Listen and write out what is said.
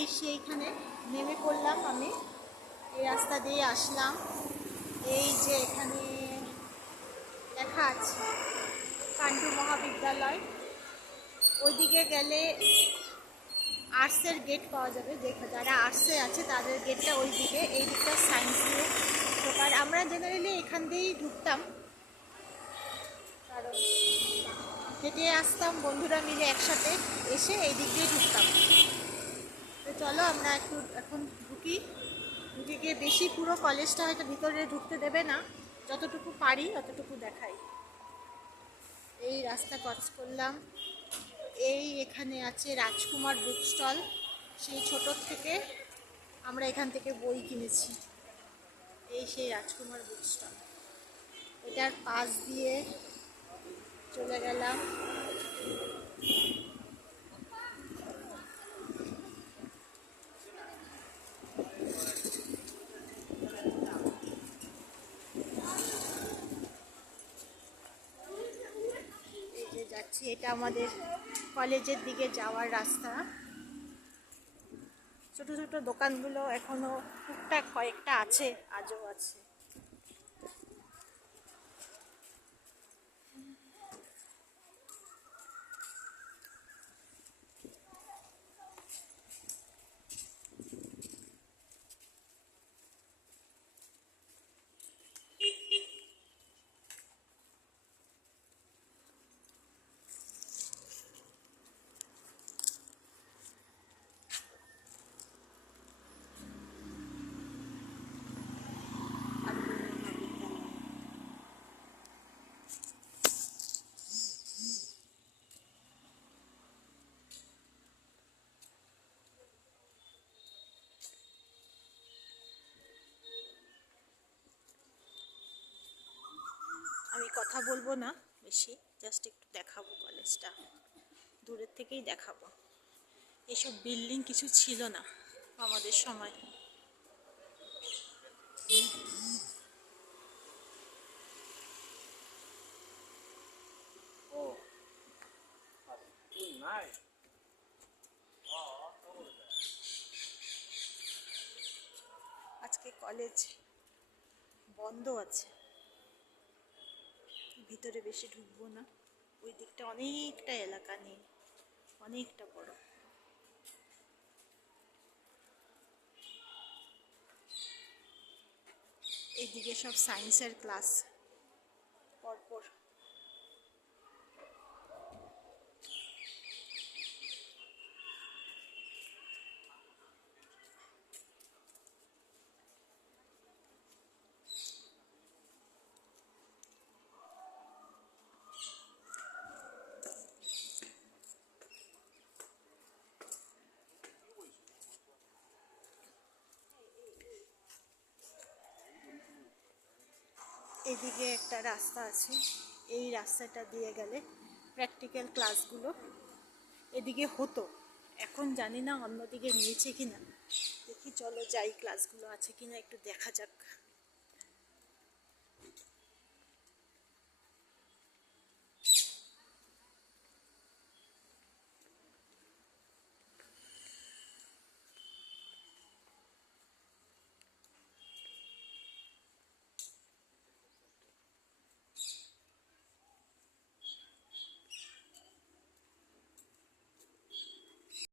এই সেইখানে নেমে পড়লাম আমি, এই রাস্তা দিয়ে আসলাম। এই যে এখানে লেখা আছে কান্টু মহাবিদ্যালয়, ওইদিকে গেলে আর্টসের গেট পাওয়া যাবে। যারা আর্টসে আছে তাদের গেটটা ওই দিকে, এই দিকটা সায়েন্স দিয়ে ঢোকার। আমরা জেনারেলি এখান দিয়েই ঢুকতাম, কারণ হেঁটে আসতাম বন্ধুরা মিলে একসাথে, এসে এই দিক দিয়ে ঢুকতাম। তো চলো আমরা একটু এখন ঢুকি, ঢুকে গিয়ে বেশি পুরো কলেজটা হয়তো ভিতরে ঢুকতে দেবে না, যতটুকু পারি ততটুকু দেখাই। এই রাস্তা ক্রস করলাম, এই এখানে আছে রাজকুমার বুক স্টল। সেই ছোটোর থেকে আমরা এখান থেকে বই কিনেছি। এই সেই রাজকুমার বুক স্টল, এটার পাশ দিয়ে চলে গেলাম। এই যে যাচ্ছি, এটা আমাদের কলেজের দিকে যাওয়ার রাস্তা। ছোট ছোট দোকানগুলো এখনো টুকটাক কয়েকটা আছে, আজও আছে। আমি কথা বলবো না বেশি, জাস্ট একটু দেখাবো কলেজটা, দূরের থেকেই দেখাবো। এসব বিল্ডিং কিছু ছিল না আমাদের সময়। আজকে কলেজ বন্ধ আছে, ভিতরে বেশি ঢুকবো না। ওই দিকটা অনেকটা এলাকা নিয়ে, অনেকটা বড়। এইদিকে সব সায়েন্সের ক্লাস পরপর। এদিকে একটা রাস্তা আছে, এই রাস্তাটা দিয়ে গেলে প্র্যাকটিক্যাল ক্লাসগুলো এদিকে হতো। এখন জানি না অন্যদিকে নিয়েছে কিনা, দেখি চলো যাই, ক্লাসগুলো আছে কিনা একটু দেখা যাক।